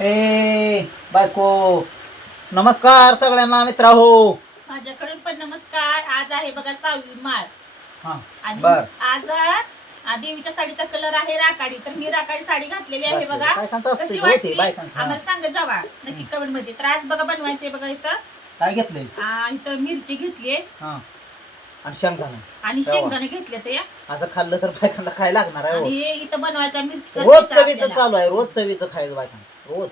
ए बायको नमस्कार सगळ्यांना मित्रा हो. माझ्याकडून पण नमस्कार. आज आहे बघा सहावी हा आणि बर. आज आ, देवीच्या साडीचा कलर आहे राकाडी तर मी राकाडी साडी घातलेली आहे. बघा. बायकांचं असतं कशी ते, होते वाटली? बायकांचं, हा. आम्हाला सांगत जावा नक्की कमेंटमध्ये. तर आज बघा बनवायचे बघा इथं. काय घेतलंय? आ, इथं मिरची घेतली हा. आणि शेंगदाणा. आणि तेव्हा. शेंगदाणे घेतले ते. असं खाल्लं तर बायकांना काय लागणार आहे आणि हो. हे इथं बनवायचा मिरची रोज चवीचं चालू आहे रोज चवीचं खायचं बायकांचं. रोज.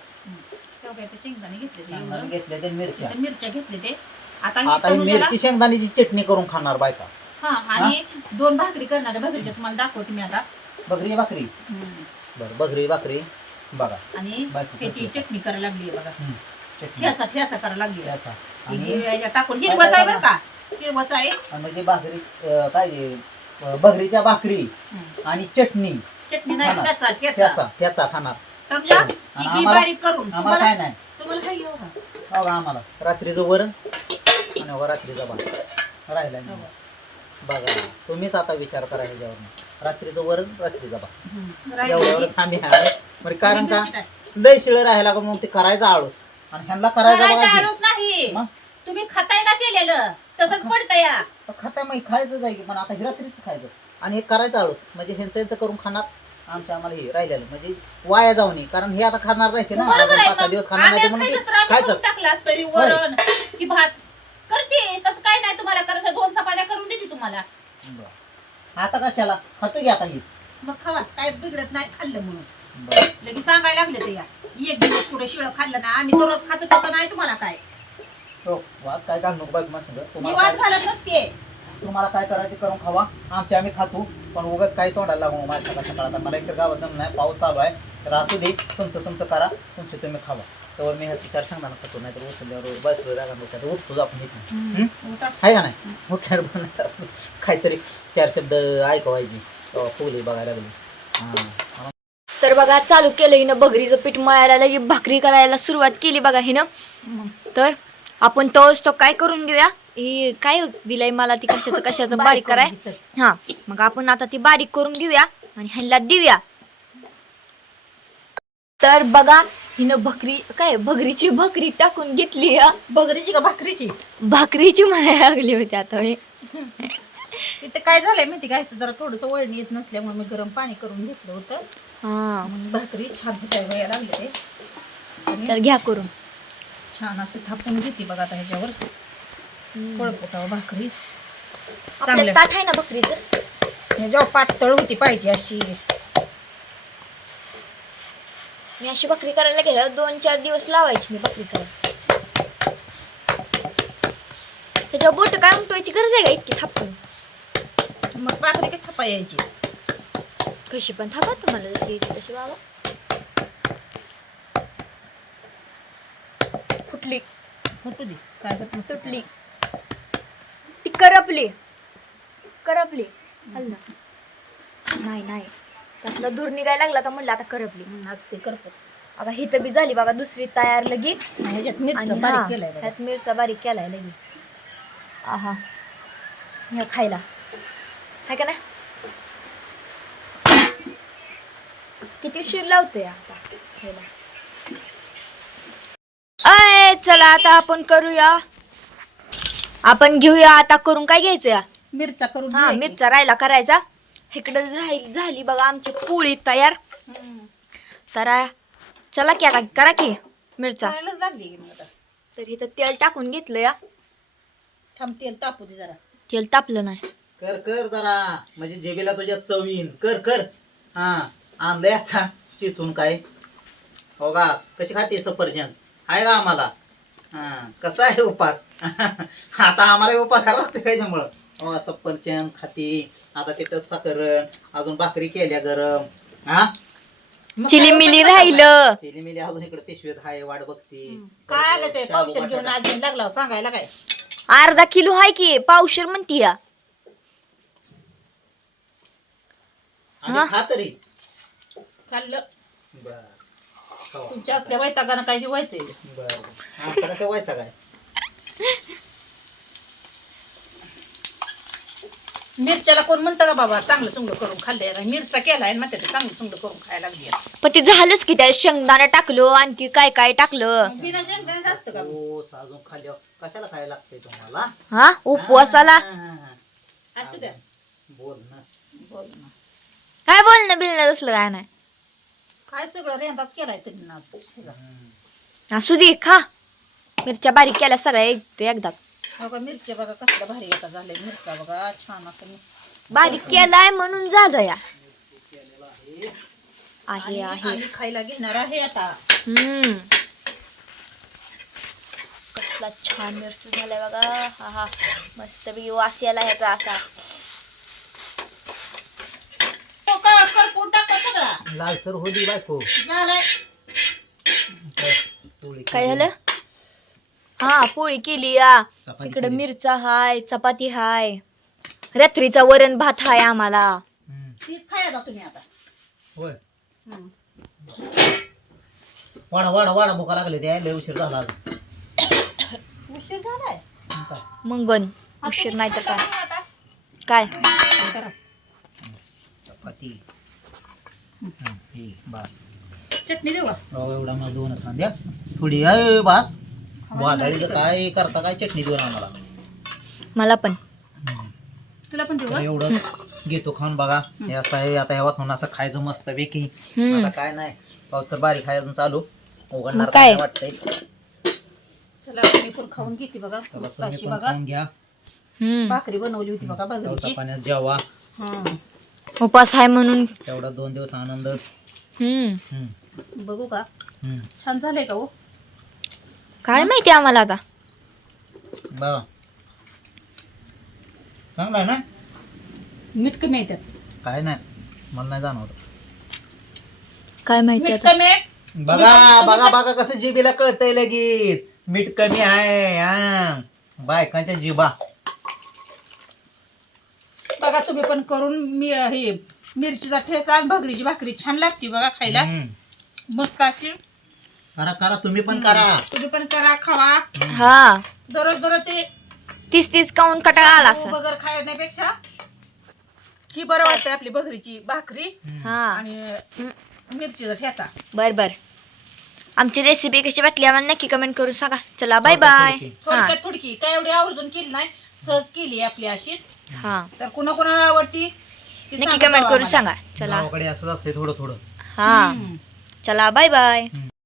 शेंगदाणे घेतले ते शेंगदाणे एवढं. घेतले ते मिरच्या. मिरच्या घेतले ते. आता ही ही मिरची शेंगदाण्याची चटणी करून खाणार बायका. हा आणि दोन भाकरी करणार आहे. भाकरीच्या तुम्हाला दाखवते मी आता. बकरी भाकरी? हम्म. बरं बकरी भाकरी. बघा. आणि बाकी त्याची करते. चटणी करायला लागली बघा. हम्म. चटणी. ठ्याचा ठ्याचा करायला लागली आहे. याचा. ही आणि याच्या टाकून. हिरवच आहे बरं का? हिरवच आहे. आणि म्हणजे भाकरी अं, काय अं, बकरीच्या भाकरी. आणि चटणी. चटणी नाही खाणार. ठ्याचा ठ्याचा त्याचा त्याचा खाणार. समजा आणि ही घी आम्हाला- बारीक करून आम्हाला तुम्हाला काय नाही. तुम्हाला काय येऊ का? हो का आम्हाला. रात्रीचं वरण आणि हो रात्रीचा भात राहिला नाही. बघा. तुम्हीच आता विचार करा ह्याच्यावर. रात्रीचं वरण रात्रीचा भात. राहिलं एवढ्यावरच आम्ही आहे. कारण का. लय शिळ राहायला का मग ते करायचा आळूस. आणि ह्यांना करायचा करायचं बघा आळूच नाही. मग? तुम्ही खाताय का केलेलं? तसंच पडतं या. खाता मग खायचं जाईल पण आता ही रात्रीच खायचं. आणि हे करायचं आळूस. म्हणजे ह्यांचं यांचं करून खाणार. आमच्या आम्हाला हे राहिलेलं म्हणजे वाया जाऊ नये कारण हे आता खाणार राहते ना. बरोबर अजून आहे पाच सहा मग. दिवस खाणार नाही आम्ही म्हणून खायचं तर आम्ही खायचं. करून टाकलं असतं हे वरण की भात. करते तसं काय नाही तुम्हाला करायचं दोन चपात्या करून देते तुम्हाला. बरं. आता कशाला? खातो की आता हीच? मग खावा काय बिघडत नाही खाल्लं म्हणून. बरं. लगेच सांगायला लागले ते या. एक दिवस पुढे शिळ खाल्लं ना आम्ही दररोज खातो त्याचं नाही तुम्हाला काय. हो वाद काय घाल नको बाई मी तुम्हाला वाद काय- घालत नसते. तुम्हाला काय करायचं ते करून खावा. आमचे आम्ही खातो पण उगाच काही तोंडाला लागू माझ्या सकाळ सकाळ आता मला इकडे गावात जमलं नाही पाऊस चालू आहे. तर असू दे तुमचं तुमचं करा तुमचं तुम्ही खावा. तर मी ह्याची चार सांगणार खातो नाही तर उचलल्यावर बसलो उठतो आपण उठा. आहे का नाही? उठल्यावर पण काहीतरी चार शब्द ऐकवायचे. फुले बघायला लागली. हां. तर बघा चालू केलं हिनं बघरीचं पीठ मळायला लगे भाकरी करायला सुरुवात केली बघा हिनं. तर आपण तोच तो काय करून घेऊया? ही काय दिलंय मला ती कशाचं कशाचं? बारीक कराय? हा. मग आपण आता ती बारीक करून घेऊया आणि ह्यांना देऊया. तर बघा हिनं भकरी काय भगरीची भकरी टाकून घेतली हा. बगरीची का भाकरीची? भाकरीची म्हणायला लागली होती आता मी. इथे काय झालंय माहिती काय जरा थोडस वळणी येत नसल्यामुळे मी गरम पाणी करून घेतलं होतं. हा. मग भाकरी छान फुटायला यायला लागले तर घ्या करून. छान असं थापून घेते बघा आता ह्याच्यावर. फळफुटावं भाकरी. आपलं चांगल्या. ताट आहे ना बकरीचं ह्याच्यावर पातळ होती पाहिजे अशी. मी अशी भाकरी करायला गेल्यावर दोन चार दिवस लावायची मी भाकरी करायला. त्याच्यावर बोट काय उमटवायची गरज आहे का इतकी थापून? मग भाकरी कशी थापा यायची कशी पण थापा तुम्हाला जशी येते तशी बाबा फुटली. फुटू दे. काय. सुटली करपली. करपली. हल ना. नाही नाही. त्यातला दूर निघायला लागला तर म्हणलं आता करपली. हम्म, आज ते करपत आता हिथं बी झाली बघा दुसरी तयार लगी. ह्याच्यात मिरचं हा, बारीक केलंय बघा. त्यात मिरचा बारीक केलाय लगी. आहा. हे खायला. हाय का ना किती उशीर लावतोय आता खायला? अय चला आता आपण करूया. आपण घेऊया आता करून काय घ्यायचं? मिरचा करून हा घ्यायची. मिरचा राहिला करायचा. इकडं राहील झाली बघा आमची पोळी तयार. हम्म. तर चला की आता करा की मिरचा करायलाच लागली की मग आता. तर इथं तेल टाकून घेतलं या. थांब तेल तापू दे जरा. तेल तापलं नाही. कर कर जरा. म्हणजे जेबीला तुझ्या चवीन कर कर. हा आणलंय आता. चिचून काय. हो का? कशी खाते सफरचंद? आहे का आम्हाला? कसा आहे उपास? आता आम्हाला उपास करायला लागते त्याच्यामुळं. हो सफरचंद खाती आता तिथं साखरण अजून भाकरी केल्या गरम. हा? मग चिली काय मिली होतं? राहिलं. चिली मिली अजून इकडे पिशवीत हाय वाट बघती. काय आलं ते? शाबू पावशेर घेऊन बटाटा. आज लागला हो सांगायला काय? अर्धा किलो हाय की पावशेर म्हणती या. आणि हा? खा तरी. खाल्लं. बर. हो. तुमच्या असल्या वैतागानं काही व्हायचंय बर. कसं व्हायचं काय मिरच्याला कोण म्हणतं का बाबा चांगलं चुंगलं करून खाल्लंय? मिरचा केलाय ते चांगलं चुंगलं करून खायला लागली आहे. पण ते झालंच की त्या शेंगदाणा टाकलो आणखी काय काय टाकलं? बिना शेंगदाण्याचं असतं का? हो साजून खाल्ल्यावर कशाला खायला लागतंय तुम्हाला? हा? उपवासाला? हा, हा, हा. असू द्या. बोल ना. बोल ना. काय बोलणं बिलणं असलं काय नाही. काय सगळं रेंदाच केलाय त्यांनी. असू दे खा. मिरच्या बारीक केल्या सगळ्या एक एकदा. बघा मिरच्या बघा कसल्या भारी येतात झाले मिरच्या बघा छान असं मी- बारीक केलाय म्हणून झालं या. आहे आहे. आम्ही खायला घेणार आहे आता. हम्म. कसला छान मिरची झालाय बघा. हा हा. मस्त बी वास याला ह्याचा असा तो का करपून टाका लालसर होती बायको. झालाय. पोळी काय झालं? हा पोळी केली या. चपाती इकडे केली. मिरचा हाय चपाती हाय. रात्रीचा वरण भात हाय आम्हाला. हम्म. तीच खायला तुम्ही आता. होय. हम्म. वाडा वाडा वाडा भुका लागले ते. लय उशीर झाला आज. उशीर झालाय? काय? मंगन उशीर नाही तर काय? काय? करा. चपाती. हे बास. चटणी देऊ का? अहो, एवढा मला दोन थोडी आहे बास. वादळीचं काय करता काय चटणी देऊन आम्हाला मला. पण. हम्म. तुला पण देऊ तर का? एवढं घेतो खाऊन बघा. हे असं आहे आता ह्या वाटून असं खायचं मस्त पैकी. हम्म. आता काय नाही. पाऊस तर बारीक खायचं चालू. उघडणार मग काय? काय वाटतंय. चला मी पण खाऊन घेते बघा. चला मस्त तुम्ही अशी पण बघा. खाऊन घ्या. हम्म. भाकरी बनवली होती बघा पावसा पाण्यात जेवा. हा. उपास आहे म्हणून. तेवढा दोन दिवस आनंद. हम्म. हम्म, बघू का? हम्म. छान झालंय का हो? काय माहिती आम्हाला आता? बघा. चांगला आहे ना? मीठ कमी येतात काय नाही. मला नाही जाणवत. काय माहिती मीठ आता? कमी आहे. बघा बघा बघा कसं जिबीला कळतंय लगेच. मीठ कमी आहे हा. बायकांच्या जिबा बघा तुम्ही पण करून मी हे मिरचीचा ठेचा आणि भगरीची भाकरी छान लागते बघा खायला. मस्त अशी. करा करा तुम्ही पण करा. तुम्ही पण करा खावा. हा. दररोज दररोज ते तीस तीस काऊन कटाळा आला असा बगर खाण्यापेक्षा ही बरं वाटते आपली भगरीची भाकरी हा. आणि मिरचीचा ठेचा. बर बर. आमची रेसिपी कशी वाटली आम्हाला नक्की कमेंट करून सांगा. चला बाय बाय हा थोडक्यात थोडकी. काय एवढी आवर्जून केली नाही? सहज केली आपली अशीच. हा. तर कुणा कुणाला आवडती? ती नक्की सांगा कमेंट करून आम्हाला. सांगा. चला. गावाकडे असंच असते थोडं थोडं. हा. हम्म. चला बाय बाय